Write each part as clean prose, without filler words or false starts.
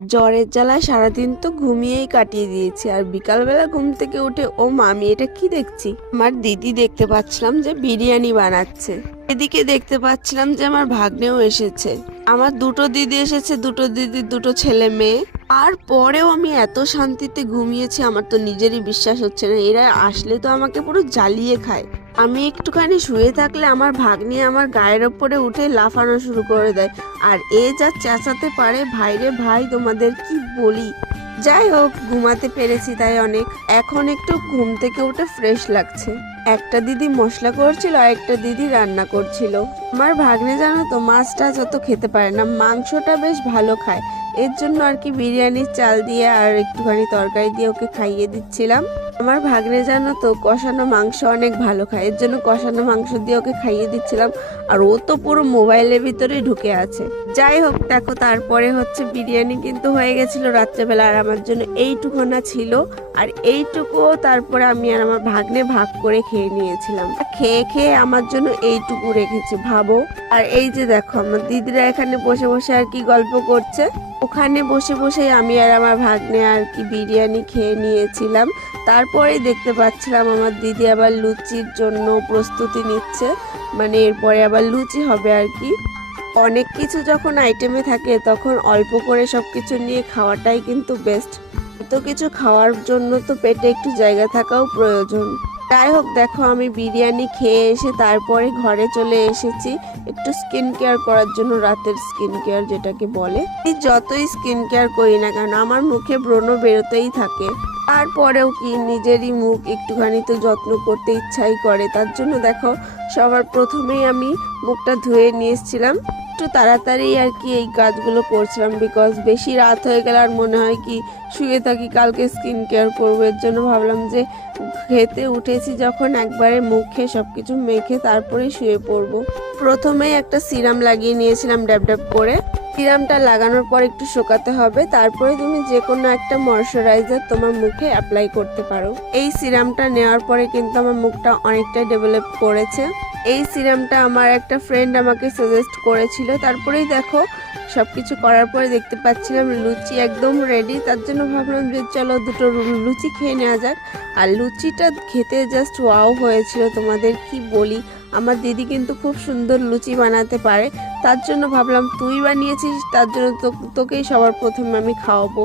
জ্বরের জ্বালায় সারাদিন তো ঘুমিয়েই কাটিয়ে দিয়েছি, আর বিকালবেলা ঘুম থেকে উঠে ও মা, আমি এটা কি দেখছি? আমার দিদি দেখতে পাচ্ছিলাম যে বিরিয়ানি বানাচ্ছে। এদিকে দেখতে পাচ্ছিলাম যে আমার ভাগ্নেও এসেছে। আমার দুটো দিদি এসেছে, দুটো দিদির দুটো ছেলে মেয়ে। আর পরেও আমি এত শান্তিতে ঘুমিয়েছি, আমার তো নিজেরই বিশ্বাস হচ্ছে না। এরা আসলে তো আমাকে পুরো জ্বালিয়ে খায়। আমি একটুখানি শুয়ে থাকলে আমার ভাগ্নে আমার গায়ের ওপরে উঠে লাফানো শুরু করে দেয়। আর এ যা চেঁচাতে পারে, ভাইরে ভাই, তোমাদের কি বলি। যাই হোক, ঘুমাতে পেরেছি তাই অনেক। এখন একটু ঘুম থেকে উঠে ফ্রেশ লাগছে। একটা দিদি মশলা করছিল আর একটা দিদি রান্না করছিল। আমার ভাগ্নে জানো তো মাছ টাছ অত খেতে পারে না, মাংসটা বেশ ভালো খায়। এর জন্য আর কি বিরিয়ানির চাল দিয়ে আর একটুখানি তরকারি দিয়ে ওকে খাইয়ে দিচ্ছিলাম। আমার ভাগ্নে জানো তো কষানো মাংস অনেক ভালো খায়, এর জন্য কষানো মাংস দিয়ে ওকে খাইয়ে দিচ্ছিলাম। আর ও তো পুরো মোবাইলের ভিতরেই ঢুকে আছে। যাই হোক, দেখো তারপরে হচ্ছে বিরিয়ানি কিন্তু হয়ে গেছিল রাত্রেবেলা, আর আমার জন্য এইটুকুনা ছিল। আর এইটুকুও তারপরে আমি আর আমার ভাগ্নে ভাগ করে খেয়ে নিয়েছিলাম। খেয়ে খেয়ে আমার জন্য এইটুকু রেখেছে, ভাবো। আর এই যে দেখো, আমার দিদিরা এখানে বসে বসে আর কি গল্প করছে। ওখানে বসে বসে আমি আর আমার ভাগ্নে আর কি বিরিয়ানি খেয়ে নিয়েছিলাম। তারপরে দেখতে পাচ্ছিলাম আমার দিদি আবার লুচির জন্য প্রস্তুতি নিচ্ছে, মানে এরপরে আবার লুচি হবে আর কি। অনেক কিছু যখন আইটেমে থাকে তখন অল্প করে সবকিছু নিয়ে খাওয়াটাই কিন্তু বেস্ট। এত কিছু খাওয়ার জন্য তো পেটে একটু জায়গা থাকাও প্রয়োজন। যাই হোক, দেখো আমি বিরিয়ানি খেয়ে এসে তারপরে ঘরে চলে এসেছি একটু স্কিন কেয়ার করার জন্য। রাতের স্কিন কেয়ার যেটাকে বলে, আমি যতই স্কিন কেয়ার করি না কেন আমার মুখে ব্রণ বেরোতেই থাকে। তারপরেও কি নিজেরই মুখ একটুখানি তো যত্ন করতে ইচ্ছাই করে। তার জন্য দেখো, সবার প্রথমেই আমি মুখটা ধুয়ে নিয়ে এসেছিলাম। একটু তাড়াতাড়ি আর কি এই কাজগুলো করছিলাম, বিকজ বেশি রাত হয়ে গেলে আর মনে হয় কি শুয়ে থাকি, কালকে স্কিন কেয়ার করবো। এর জন্য ভাবলাম যে খেতে উঠেছি যখন, একবারে মুখে সবকিছু মেখে তারপরে শুয়ে পড়বো। প্রথমেই একটা সিরাম লাগিয়ে নিয়েছিলাম ড্যাব ড্যাব করে। সিরামটা লাগানোর পর একটু শুকাতে হবে, তারপরে তুমি যে কোনো একটা ময়শ্চারাইজার তোমার মুখে অ্যাপ্লাই করতে পারো। এই সিরামটা নেওয়ার পরে কিন্তু আমার মুখটা অনেকটাই ডেভেলপ করেছে। এই সিরামটা আমার একটা ফ্রেন্ড আমাকে সাজেস্ট করেছিল। তারপরেই দেখো সবকিছু করার পরে দেখতে পাচ্ছিলাম লুচি একদম রেডি। তার জন্য ভাবলাম যে চলো দুটো লুচি খেয়ে নেওয়া যাক। আর লুচিটা খেতে জাস্ট ওয়াও হয়েছিল, তোমাদের কি বলি। আমার দিদি কিন্তু খুব সুন্দর লুচি বানাতে পারে। তার জন্য ভাবলাম তুই বানিয়েছিস, তার জন্য তোকেই সবার প্রথমে আমি খাওয়াবো।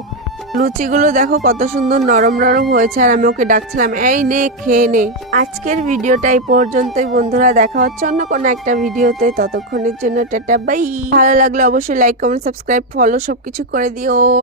লুচিগুলো দেখো কত সুন্দর নরম নরম হয়েছে, আর আমি ওকে ডাকছিলাম এই নে খেয়ে নে। আজকের ভিডিওটা এই পর্যন্তই বন্ধুরা, দেখা হচ্ছে অন্য কোনো একটা ভিডিওতে। ততক্ষণের জন্য টাটা বাই। ভালো লাগলে অবশ্যই লাইক কমেন্ট সাবস্ক্রাইব ফলো সবকিছু করে দিও।